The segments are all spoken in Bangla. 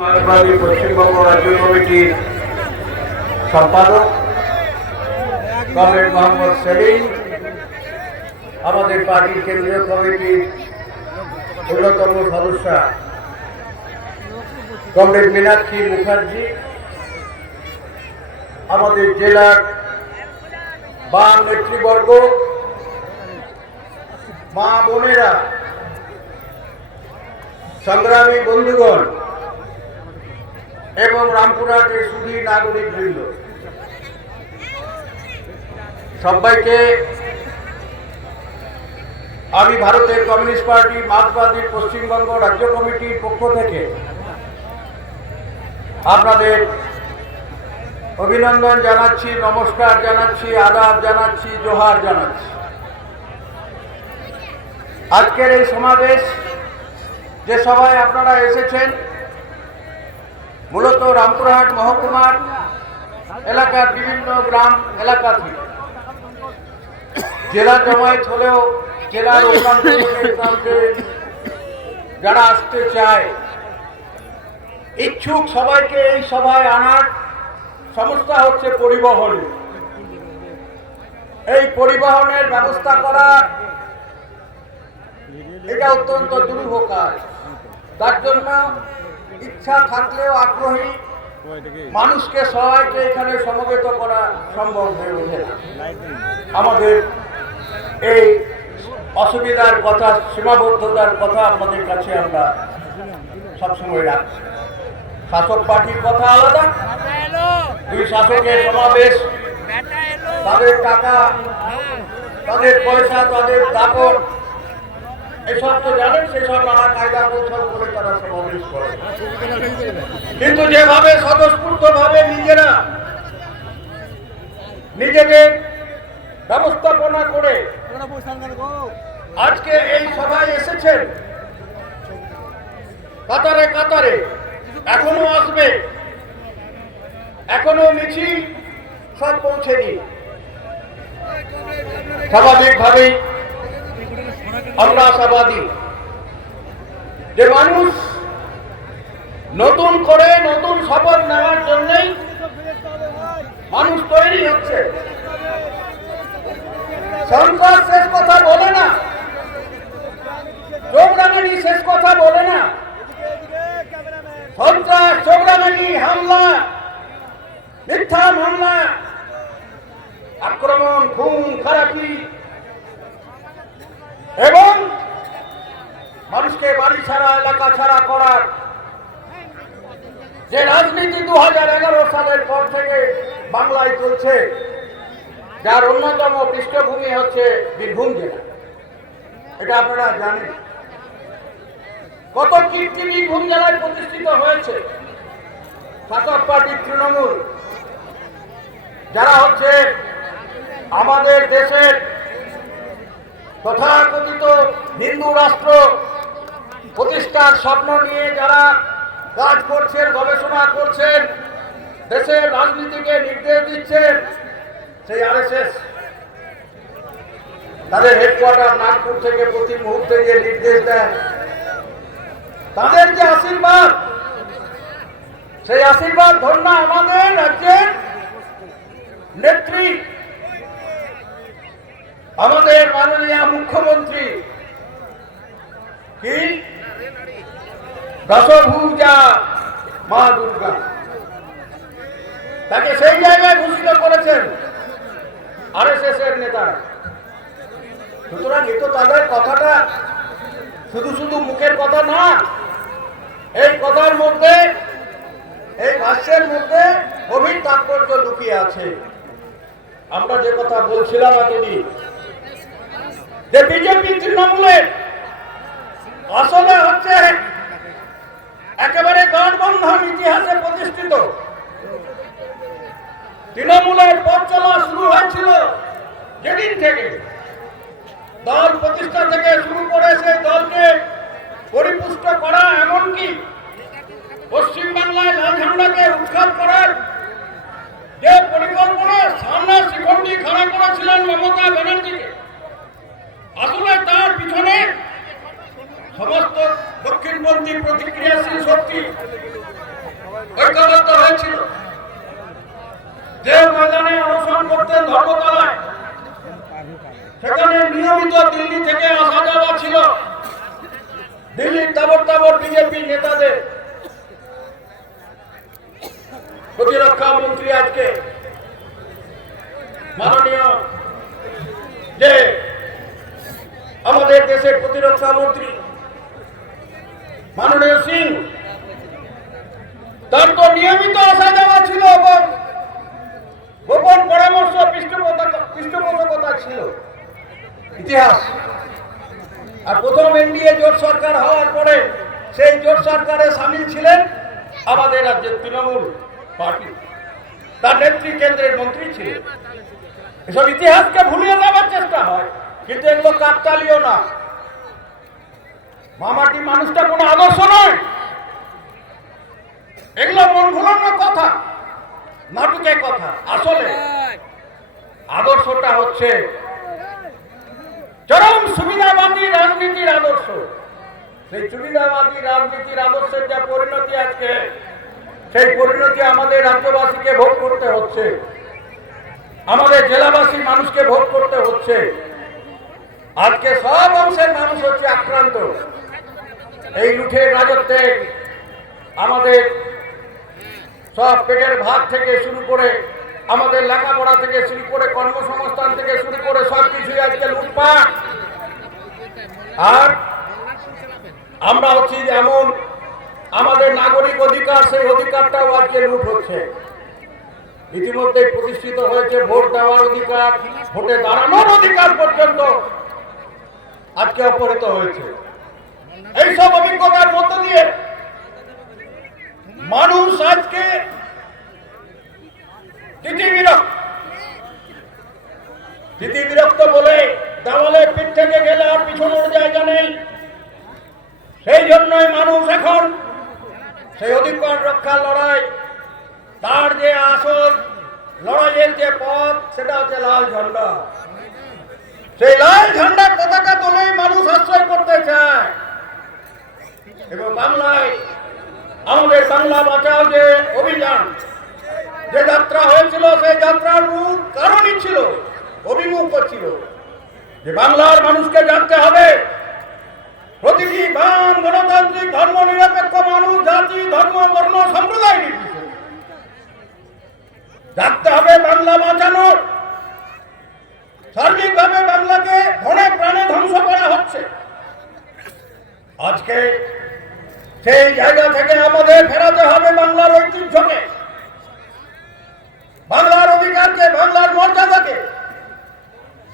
মার্কসবাদী পশ্চিমবঙ্গ রাজ্য কমিটির সম্পাদক কমরেড মোহাম্মদ সেলিম, আমাদের পার্টির কেন্দ্রীয় কমিটির অন্যতম সদস্য কমরেড মীনাক্ষী মুখার্জি, আমাদের জেলার বাম নেতৃবর্গ, মা বোনেরা, সংগ্রামী বন্ধুগণ এবং রামপুরহাটের সুধী নাগরিক বৃন্দ, সবাইকে আমি ভারতের কমিউনিস্ট পার্টি মার্কসবাদী পশ্চিমবঙ্গ রাজ্য কমিটির পক্ষ থেকে আপনাদের অভিনন্দন জানাচ্ছি, নমস্কার জানাচ্ছি, আদাব জানাচ্ছি, জোহার জানাচ্ছি। আজকের এই সমাবেশ যে সভায় আপনারা এসেছেন, মূলত রামপুরহাট মহকুমার এলাকার বিভিন্ন গ্রাম এলাকা থেকে জেলা জমায়েত হলেও জেলার প্রান্তে যারা আসতে চায় ইচ্ছুক সবাইকে এই সভায় আনার সমস্যা হচ্ছে পরিবহন। এই পরিবহনের ব্যবস্থা করা এটা অত্যন্ত দুরূহ কাজ। তার জন্য ইচ্ছা থাকলেও আগ্রহী মানুষকে সবাইকে এখানে সমবেত করা সম্ভব হয়ে ওঠে না। আমাদের এই অসুবিধার কথা, সীমাবদ্ধতার কথা আপনাদের কাছে আমরা সবসময় রাখছি। শাসক পার্টির কথা আলাদা, দুই শাসকের সমাবেশ, তাদের টাকা, তাদের পয়সা, তাদের দাপট এসব তো জানেন, সেসব নানা কায়দা কৌশল করে তারা সমাবেশ করে। কিন্তু যেভাবে স্বতঃস্ফূর্তভাবে নিজেদের ব্যবস্থাপনা করে আজকে এই সভায় এসেছেন, কাতারে কাতারে এখনো আসবে, এখনো মিছিল সব পৌঁছেনি। স্বাভাবিকভাবেই আমরা আশাবাদী যে মানুষ নতুন করে নতুন শপথ নেওয়ার জন্যই মানুষ তৈরি হচ্ছে। সরকার শেষ কথা বলে না, চোখরাঙানি শেষ কথা বলে না। সন্ত্রাস, চোখরাঙানি, হামলা, মিথ্যা মামলা, আক্রমণ, খুন খারাপি এবং মানুষকে বাড়ি ছাড়া, এলাকা ছাড়া করার যে রাজনীতি 2011 সালের পর থেকে বাংলায় চলছে, যার অন্যতম পৃষ্ঠভূমি হচ্ছে বীরভূম জেলা। এটা আপনারা জানেন। কত কীর্তি বীরভূম জেলায় প্রতিষ্ঠিত হয়েছে। শাসক পার্টি তৃণমূল, যারা হচ্ছে আমাদের দেশের তথাকথিত হিন্দু রাষ্ট্র প্রতিষ্ঠার স্বপ্ন নিয়ে যারা কাজ করছেন, গবেষণা করছেন, দেশের রাজনীতিকে নির্দেশ দিচ্ছেন, সেই আরএসএস তাদের হেডকোয়ার্টার নাগপুর থেকে প্রতি মুহূর্তে যে নির্দেশ দেন, তাদের যে আশীর্বাদ, সেই আশীর্বাদ ধন্য আমাদের রাজ্যের নেত্রী, আমাদের মাননীয় মুখ্যমন্ত্রী কি দশভুজা মা দুর্গা, তাকে সেই জায়গায় ভূষিত করেছেন আরএসএস এর নেতারা। সুতরাং এ তো তাদের কথাটা শুধু শুধু মুখের কথা না, এই কথার মধ্যে, এই ভাষ্যের মধ্যে গভীর তাৎপর্য লুকিয়ে আছে। আমরা যে কথা বলছিলাম এতদিন, যে বিজেপি তৃণমূলের আসলে হচ্ছে একেবারে গাঁটবন্ধন ইতিহাসে প্রতিষ্ঠিত। তৃণমূলের পথ চলা শুরু হয়েছিল যেদিন থেকে দল প্রতিষ্ঠা থেকে শুরু করে সেই দলকে পরিপুষ্ট করা, এমনকি পশ্চিমবাংলায় লাল ঝান্ডাকে উৎখাত করার যে পরিকল্পনা সামনে শিখণ্ডী খাড়া করেছিলেন মমতা ব্যানার্জিকে, আসলে তার পিছনে সমস্ত দক্ষিণপন্থী প্রতিক্রিয়াশীল শক্তি ঐক্যবদ্ধ হয়েছিল। যে ময়দানে অনশন করতেন ধর্মতলায়, সেখানে নিয়মিত দিল্লি থেকে আসা যাওয়া ছিল দিল্লির তাবর বিজেপি নেতাদের। প্রতিরক্ষা মন্ত্রী আজকে মাননীয় যে আমাদের দেশের প্রতিরক্ষা মন্ত্রী মাননীয় সিং, তার তো নিয়মিত আসা যাওয়া ছিল এবং গোপন পরামর্শ পৃষ্ঠপোষকতা ছিল ইতিহাস। আর প্রথম এনডিএ জোট সরকার হওয়ার পরে সেই জোট সরকারে সামিল ছিলেন আমাদের রাজ্যের তৃণমূল পার্টি, তার নেত্রী কেন্দ্রের মন্ত্রী ছিলেন। এসব ইতিহাসকে ভুলিয়ে দেওয়ার চেষ্টা হয়, কিন্তু এগুলো কাকতালীয় না। মামাটি মানুষটা কোনো আদর্শ নয়, এগুলো মন ভুলানো কথা, নাটকের কথা। আসলে আদর্শটা হচ্ছে চরম সুবিধাবাদী রাজনীতির আদর্শ। সেই সুবিধাবাদী রাজনীতির আদর্শের যা পরিণতি আজকে, সেই পরিণতি আমাদের রাজ্যবাসীকে ভোগ করতে হচ্ছে, আমাদের জেলাবাসী মানুষকে ভোগ করতে হচ্ছে। আজকে সব অংশের মানুষ হচ্ছে আক্রান্ত। এই লুঠের রাজত্বে আমাদের সব পেটের ভাত থেকে শুরু করে, আমাদের লেখাপড়া থেকে শুরু করে, কর্মসংস্থান থেকে শুরু করে সবকিছুই আজকে লুটপাট। আর আমরা হচ্ছি যেমন আমাদের নাগরিক অধিকার, সেই অধিকারটাও আজকে লুট হচ্ছে। ইতিমধ্যে প্রতিষ্ঠিত হয়েছে ভোট দেওয়ার অধিকার, ভোটে দাঁড়ানোর অধিকার পর্যন্ত আজকে অপহৃত হয়েছে। এইসব অভিজ্ঞতার মধ্য দিয়ে মানুষ আজকে বিরক্ত বলে দেওয়ালের পিঠ থেকে গেলে আর পিছনের জায়গা নেই। সেই জন্যই মানুষ এখন সেই অধিকার রক্ষার লড়াই, তার যে আসল লড়াইয়ের যে পথ, সেটা হচ্ছে লাল ঝান্ডা। সেই লাল ঝান্ডার পতাকা তোলেই মানুষ আশ্রয় করতে চায়। এবং বাংলায় আমাদের বাংলা বাঁচাও যে অভিযান, যে যাত্রা হয়েছিল, সেই যাত্রার মূল কারণই ছিল, অভিমুখ ছিল যে বাংলার মানুষকে জানতে হবে প্রতিটি বাম গণতান্ত্রিক ধর্ম নিরপেক্ষ মানুষ, জাতি, ধর্ম, বর্ণ, সম্প্রদায় নির্বিশেষে জানতে হবে বাংলা বাঁচানোর। সার্বিকভাবে বাংলাকে ধনে প্রাণে ধ্বংস করা হচ্ছে। আজকে সেই জায়গা থেকে আমাদের ফেরাতে হবে বাংলার ঐতিহ্যকে, বাংলার অধিকারকে, বাংলার মর্যাদাকে।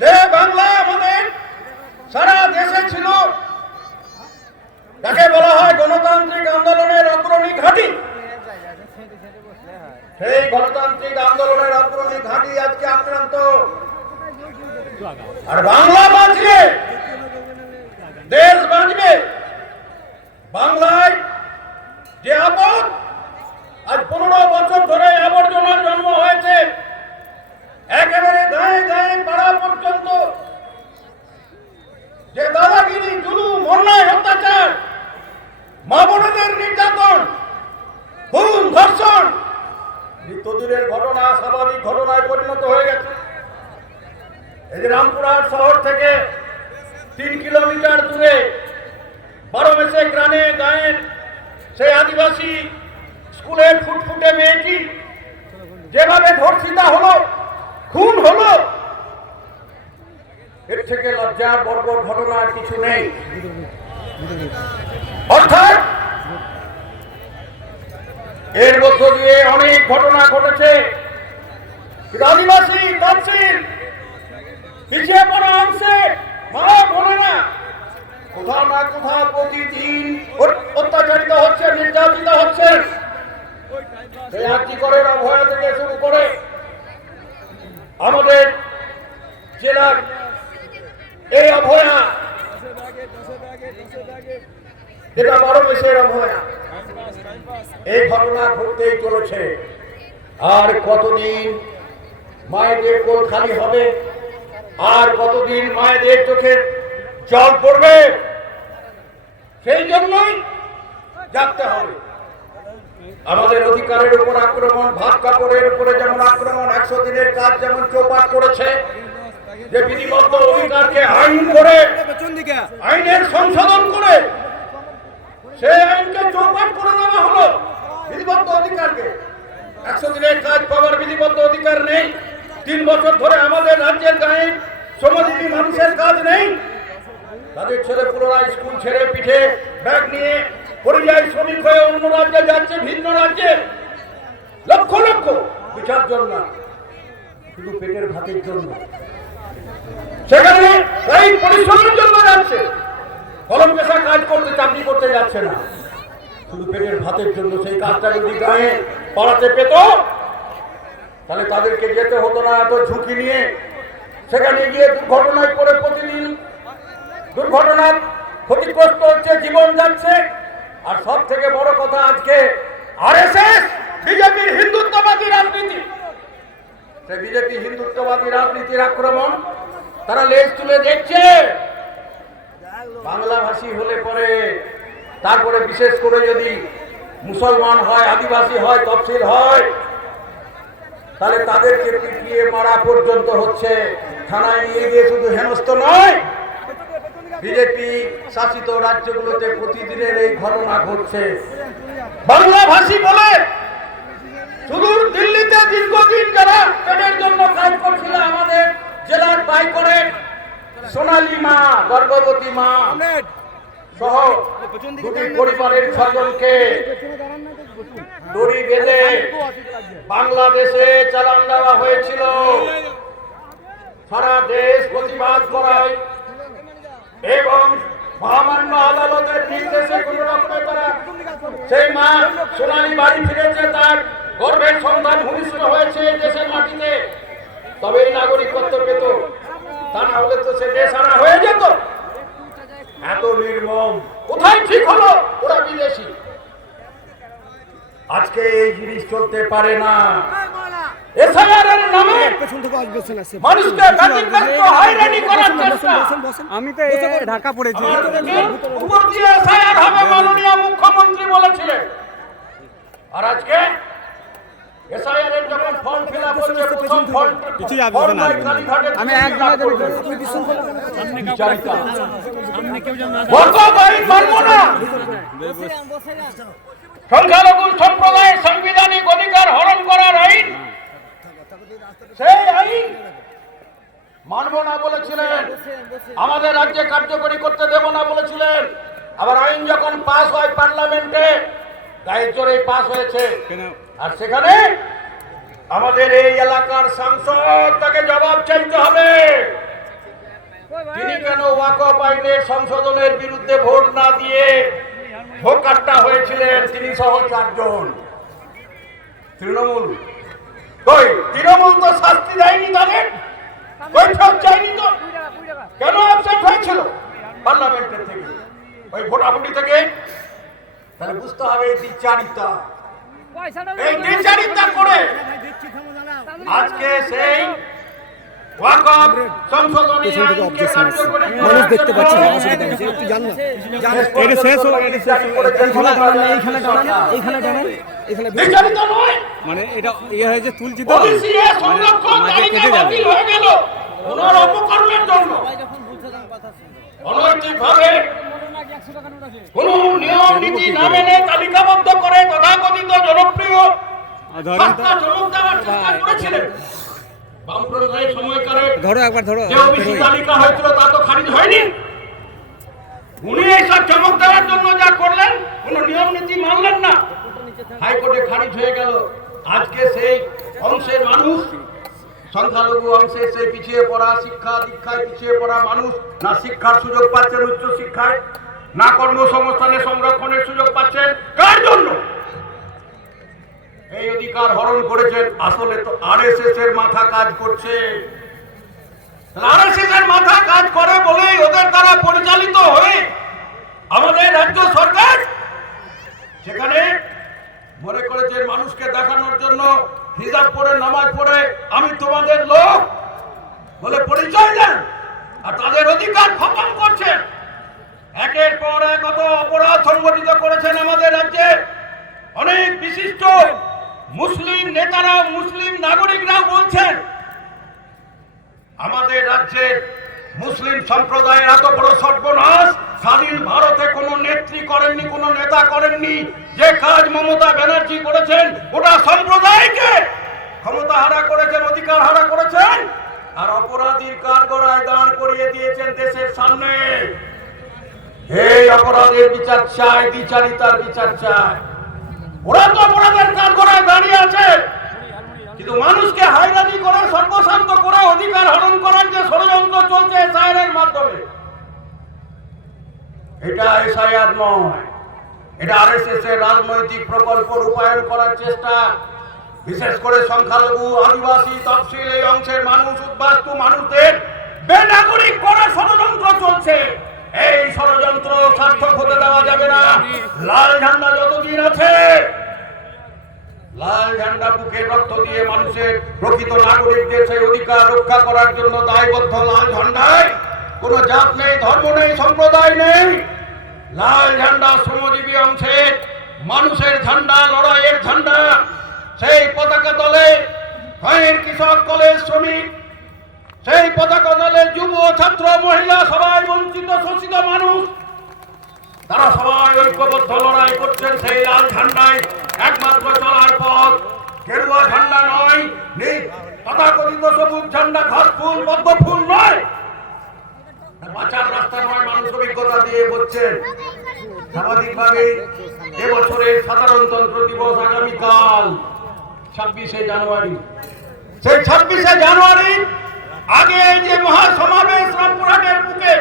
যে বাংলা আমাদের সারা দেশে ছিল, যাকে বলা হয় গণতান্ত্রিক আন্দোলনের অগ্রণী ঘাঁটি, সেই গণতান্ত্রিক আন্দোলনের অগ্রণী ঘাঁটি আজকে আক্রান্ত। আর বাংলা বাঁচবে, দেশ বাঁচবে। বাংলায় যে আপদ, আজ 15 বছর ধরে আবর্জনার জন্ম হয়েছে, একেবারে গায়ে গায়ে পাড়া পর্যন্ত যে দাদাগিরি, জুলুম, অন্যায়, অত্যাচার, মা বোনদের নির্যাতন, খুন, ধর্ষণ, নিত্যদিনের ঘটনা স্বাভাবিক ঘটনায় পরিণত হয়ে গেছে। এই যে রামপুরহাট শহর থেকে 3 কিলোমিটার দূরে 12 মেসে গ্রামে গায়ের সেই আদিবাসী স্কুলের ফুটফুটে মেয়েটি যেভাবে ধর্ষিতা হলো, খুন হলো, এর থেকে লজ্জার বর্বর ঘটনার কিছু নেই। অর্থাৎ এর মধ্য দিয়ে অনেক ঘটনা ঘটেছে। আদিবাসী, তফসিল, পিছিয়ে পড়া অংশে মা বোনেরা কোথাও না কোথাও প্রতিদিন অত্যাচারিত হচ্ছে, নির্যাতিত হচ্ছে। সেই আর্যিকরের অভয়া থেকে শুরু করে আমাদের জেলার এই অভয়া, যেটা 12 মেসের অভয়া, এই ঘটনা ঘটতেই চলেছে। আর কতদিন মায়েদের কোল খালি হবে, আর কতদিন মায়েদের চোখের জল পড়বে? সেই জন্যই জানতে হবে। আমাদের অধিকারের উপর আক্রমণ, ভাত কাপড়ের উপরে যেমন আক্রমণ, 100 দিনের কাজ যেমন চৌপাট করেছে, যে বিধিবদ্ধ অধিকারকে আইন করে, আইনের সংশোধন করে সেই আইনকে চৌপাট করে দেওয়া হলো। বিধিবদ্ধ অধিকারকে 100 দিনের কাজ পাওয়ার বিধিবদ্ধ অধিকার নেই। 3 বছর ধরে আমাদের রাজ্যের গায়ে শ্রমজীবী মানুষের কাজ নেই। তাদের ছেলে পুরোরা স্কুল ছেড়ে পিঠে ব্যাগ নিয়ে পরিযায়ী শ্রমিক হয়ে অন্য রাজ্যে যাচ্ছে, ভিন্ন রাজ্যে লক্ষ লক্ষ বিচার জন্য, শুধু পেটের ভাতের জন্য। সেখানে তাই পরিশ্রমের জন্য যাচ্ছে, কলম পেশা কাজ করতে, চাকরি করতে যাচ্ছে না, শুধু পেটের ভাতের জন্য। সেই কাজটা যদি গায়ে পাড়াতে পেত তাহলে তাদেরকে যেতে হতো না এত ঝুঁকি নিয়ে। সেখানে গিয়ে দুর্ঘটনায় পড়ে প্রতিদিন দুর্ঘটনার ক্ষতিগ্রস্ত হচ্ছে, জীবন যাচ্ছে। আর সব থেকে বড় কথা, আজকে আরএসএস বিজেপির হিন্দুত্ববাদী রাজনীতি, সেই বিজেপি হিন্দুত্ববাদী রাজনীতির আক্রমণ তারা লেজ তুলে দেখছে। বাংলাভাষী হলে পরে, তারপরে বিশেষ করে যদি মুসলমান হয়, আদিবাসী হয়, তফসিল হয়, তাহলে তাদেরকে পিটিয়ে মারা পর্যন্ত হচ্ছে। থানায় নিয়ে গিয়ে শুধু হেনস্থ নয়, বিজেপি শাসিত রাজ্যগুলোতে প্রতিদিনের এই ঘটনা ঘটছে। বাংলাভাষী বলে সুদূর দিল্লিতে দীর্ঘদিন যারা পেটের জন্য কাজ করছিল, আমাদের জেলার বাই করে সোনালী মা, গর্ভবতী মা সহ দুটি পরিবারের 6 জনকে দড়ি বেঁধে বাংলাদেশে চালান দেওয়া হয়েছিল। সারা দেশ প্রতিবাদ করায় এবং মহামান্য আদালতের নির্দেশে কোন রকমে তারা, সেই মা সোনালী বাড়ি ফিরেছে, তার গর্ভের সন্তান ভূমিষ্ঠ হয়েছে দেশের মাটিতে, তবেই নাগরিকত্ব পেত। তা না হলে তো সে দেশ হারা হয়ে যেত। এত নির্মম কোথায় ঠিক হলো? ওরা বিদেশি। আজকে এই জিনিস চলতে পারে না। এসআইআর এর নামে মানুষকে ব্যতিব্যস্ত হয়রানি করার চেষ্টা। আমি তো ঢাকা পড়েছি। উপর দিয়ে এসআইআর হবে মাননীয় মুখ্যমন্ত্রী বলেছিলেন, আর আজকে এসআইআর এর যখন ফর্ম ফিল আপ হচ্ছে, প্রথম ফর্ম কিছু যাবে না। আমি একবার সংখ্যালঘু সম্প্রদায়ের সাংবিধানিক অধিকার হরণ করার আইন, সেই আইন মানব না বলেছিলেন, আমাদের রাজ্যে কার্যকরী করতে দেব না বলেছিলেন। আবার আইন যখন পাস হয় পার্লামেন্টে, গায়ের জোরে পাস হয়েছে, আর সেখানে আমাদের এই এলাকার সাংসদ তাকে জবাব চাইতে হবে। তিনি কেন ওয়াকফ আইনের সংশোধনের বিরুদ্ধে ভোট না দিয়ে ভোকাট্টা হয়েছিলেন, তিনি সহ 4 জন। তৃণমূল কই? তৃণমূল তো শাস্তি দেয়নি, তাদের বৈঠক চাইনি তো, কেন অ্যাবসেন্ট হয়েছিল পার্লামেন্টের থেকে, ওই ভোটাভুটি থেকে? তাহলে বুঝতে হবে এই দ্বিচারিতা, এই দ্বিচারিতা করে আজকে সেই ওয়াকফ সংশোধনী আইনকে কার্যকরী মানুষ দেখতে পাচ্ছে না, একটু জান না। এটা শেষ হলো, এটা শেষ হলো। এইখানে দাঁড়ান, এইখানে দাঁড়ান, এইখানে দাঁড়ান, এখানে দ্বিচারিতা নয়। মানে এটা ইয়ে হয়েছে, তুলছি তো ওবিসিএ সংরক্ষণ তালিকা বাতিল হয়ে গেল ওনার অপকর্মের জন্য। অনৈতিকভাবে কোন নিয়ম নীতি না মেনে তালিকাবদ্ধ করে তথাকথিত জনপ্রিয় রাস্তা চমক দেওয়ার চেষ্টা করেছিলেন। বামফ্রন্টের সময়কালে ধরো একবার, ধরো যে ওবিসি তালিকা হয়েছিল তা তো খারিজ হয়নি। উনি এইসব চমক দেওয়ার জন্য যা করলেন, কোন নিয়ম নীতি মানলেন না, হাইকোর্টে খারিজ হয়ে গেল। আজকে সেই অংশের মানুষ, সংখ্যালঘু অংশের সেই পিছিয়ে পড়া, শিক্ষা দীক্ষায় পিছিয়ে পড়া মানুষ, না শিক্ষার সুযোগ পাচ্ছেন উচ্চ শিক্ষায়, না কর্মসংস্থানের সংরক্ষণের সুযোগ পাচ্ছেন। কার জন্য এই অধিকার হরণ করেছেন? আসলে তো আরএসএস এর মাথা কাজ করছে। আরএসএস এর মাথা কাজ করে বলেই ওদের দ্বারা পরিচালিত হয়ে আমাদের রাজ্য সরকার সেখানে মনে করেছে মানুষকে দেখানোর জন্য হিজাব পরে, নামাজ পড়ে আমি তোমাদের লোক বলে পরিচয় দেন, আর তাদের অধিকার খতম করছেন। একের পর এক কত অপরাধ সংগঠিত করেছেন আমাদের রাজ্যে। অনেক বিশিষ্ট মুসলিম নেতারা, মুসলিম নাগরিকরা বলছেন আমাদের রাজ্যের মুসলিম সম্প্রদায়ের এত বড় সর্বনাশ স্বাধীন ভারতে কোনো নেত্রী করেননি, কোনো নেতা করেননি। যে কাজ মমতা ব্যানার্জি করেছেন ওটা সম্প্রদায়কে ক্ষমতা হারা করেছেন, অধিকার হারা করেছেন, আর অপরাধীর কাঠগড়ায় দাঁড় করিয়ে দিয়েছেন দেশের সামনে। এই অপরাধের বিচার চাই, বিচারিতার বিচার চাই। ওরা তো অপরাধের কাঠগড়ায় দাঁড়িয়ে আছে, কিন্তু মানুষকে হয়রানি করে, সর্বশান্ত করে অধিকার হরণ করার যে ষড়যন্ত্র চলছে এসআইআর মাধ্যমে, এটা এসআইআর নয়, এটা আরএসএস এর রাজনৈতিক প্রকল্প রূপায়ণ করার চেষ্টা। বিশেষ করে সংখ্যালঘু, আদিবাসী, তফসিল এই অংশের মানুষ, উদ্বাস্তু মানুষদের বেনাগরিক করার ষড়যন্ত্র চলছে। এই ষড়যন্ত্র সার্থক হতে দেওয়া যাবে না। লাল ঝান্ডা যতদিন আছে, লাল ঝান্ডা বুকের রক্ত দিয়ে মানুষের প্রকৃত নাগরিকদের সেই অধিকার রক্ষা করার জন্য দায়বদ্ধ। লাল ঝান্ডায় কোনো জাত নেই, ধর্ম নেই, সম্প্রদায় নেই। লাল ঝান্ডা শ্রমজীবী অংশের মানুষের ঝান্ডা, লড়াইয়ের ঝান্ডা। সেই পতাকা তলে খয়ের কৃষক, কলেজ শ্রমিক, সেই পতাকা তলে যুব, ছাত্র, মহিলা, সবাই বঞ্চিত শোষিত মানুষ, তারা সবাই ঐক্যবদ্ধ লড়াই করছেন সেই লাল ঝান্ডায়। একমাত্র চলার পথ গেরুয়া ঝান্ডা নয়, তথাকথিত সবুজ ঝান্ডা, ঘাস ফুল, পদ্ম ফুল নয়, বাঁচার রাস্তা নয়। মানুষ অভিজ্ঞতা দিয়ে বলছেন। স্বাভাবিকভাবে এবছরের সাধারণতন্ত্র দিবস আগামীকাল 26শে জানুয়ারি। সেই 26শে জানুয়ারি আগে যে মহাসমাবেশ রামপুরহাটের বুকে,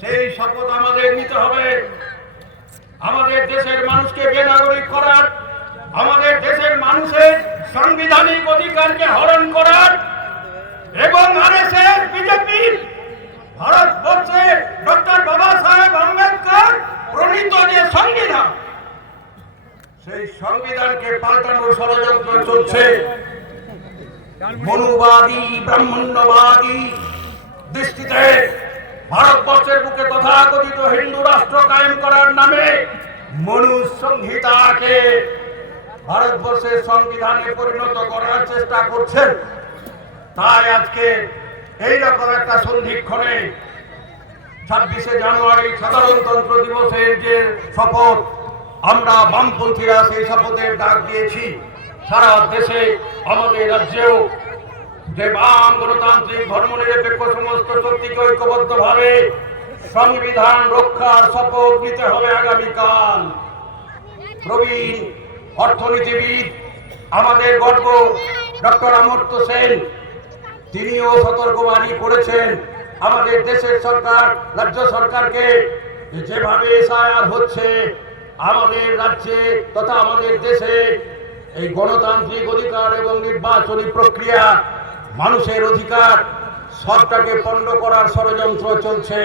সেই শপথ আমাদের নিতে হবে। আমাদের দেশের মানুষকে বেনাগরিক করার, আমাদের দেশের মানুষের সাংবিধানিক অধিকারকে হরণ করার এবং আরএসএস, বিজেপি, ভারতবর্ষে ডক্টর বাবা সাহেব আম্বেদকর প্রণীত যে সংবিধান, সেই সংবিধানকে পাল্টানোর ষড়যন্ত্র চলছে। মনুবাদী, ব্রাহ্মণ্যবাদী দৃষ্টিতে ভারতবর্ষের বুকে তথাকথিত হিন্দু রাষ্ট্র কায়েম করার নামে মনু সংহিতাকে ভারতবর্ষের সংবিধানে পরিণত করার চেষ্টা করছেন। তাই আজকে এইরকম একটা সন্ধিক্ষণে 26শে জানুয়ারি সাধারণতন্ত্র দিবসের যে শপথ, আমরা বামপন্থীরা সেই শপথের ডাক দিয়েছি। সারা দেশে, আমাদের রাজ্যেও যে বাম, গণতান্ত্রিক, ধর্মনিরপেক্ষ সমস্ত শক্তিকে ঐক্যবদ্ধভাবে সংবিধান রক্ষার শপথ নিতে হবে আগামীকাল। প্রবীণ অর্থনীতিবিদ, আমাদের গর্ব ডক্টর অমর্ত্য সেন, তিনিও সতর্কবাণী করেছেন আমাদের দেশের সরকার, রাজ্য সরকারকে, যেভাবে এসআইআর হচ্ছে আমাদের রাজ্যে তথা আমাদের দেশে, এই গণতান্ত্রিক অধিকার এবং নির্বাচনী প্রক্রিয়া, মানুষের অধিকার, সবটাকে পণ্ড করার ষড়যন্ত্র চলছে।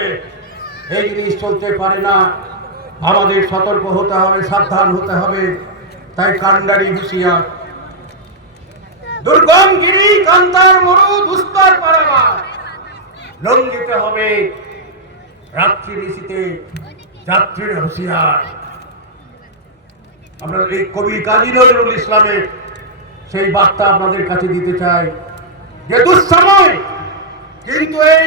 এই জিনিস চলতে পারে না। আমাদের সতর্ক হতে হবে, সাবধান হতে হবে। তাই কান্ডারি হুঁশিয়ার। দুর্গম গিরি, কান্তার মরু, দুস্তর পারাবার, লঙ্ঘিতে হবে রাত্রি নিশীতে যাত্রীর হুঁশিয়ার। আমরা এই কবি কাজী নজরুল ইসলামের সেই বার্তা আপনাদের কাছে দিতে চাই যে দুঃসময়, কিন্তু এই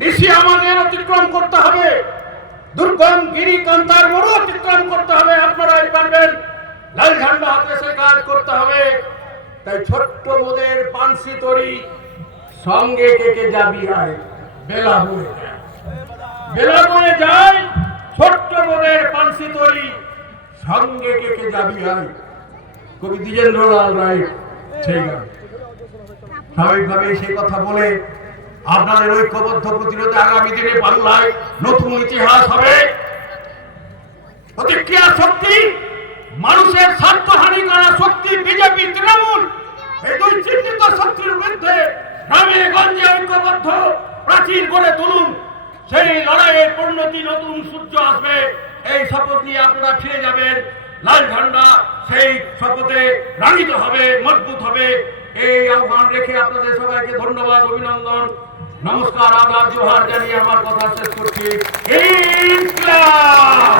নিশি আমাদের অতিক্রম করতে হবে। দুর্গম গিরি, কান্তার মরু অতিক্রম করতে হবে। আপনারাই পারবেন। লাল ঝান্ডা হাতে সে কাজ করতে হবে। তাই ছোট্ট মোদের পানসি তরি সঙ্গে কে যাবি আয়, বেলা বয়ে যায়, বেলা বয়ে যায়, ছোট্ট মোদের পানসি তরি সঙ্গে কে যাবি আয়। কবি দ্বিজেন্দ্রলাল রায় সেই গান। স্বাভাবিকভাবে সেই কথা বলে আপনাদের ঐক্যবদ্ধ প্রতিরোধে আগামী দিনে বাংলায় নতুন ইতিহাস হবে। প্রতিক্রিয়া শক্তি, মানুষের স্বার্থহানি করা শক্তি, বিজেপি, তৃণমূল, এই দুই চিহ্নিত শক্তির বিরুদ্ধে গ্রামে গঞ্জে ঐক্যবদ্ধ প্রাচীর করে তুলুন। সেই লড়াইয়ের পরিণতি, নতুন সূর্য আসবে। এই শপথ নিয়ে আপনারা ফিরে যাবেন। লাল ঝান্ডা সেই শপথে রাঙিত হবে, মজবুত হবে। এই আহ্বান রেখে আপনাদের সবাইকে ধন্যবাদ, অভিনন্দন। নমস্কার, আদাব, জোহার জানিয়ে আমার কথা শেষ করছি। ইনকলাব।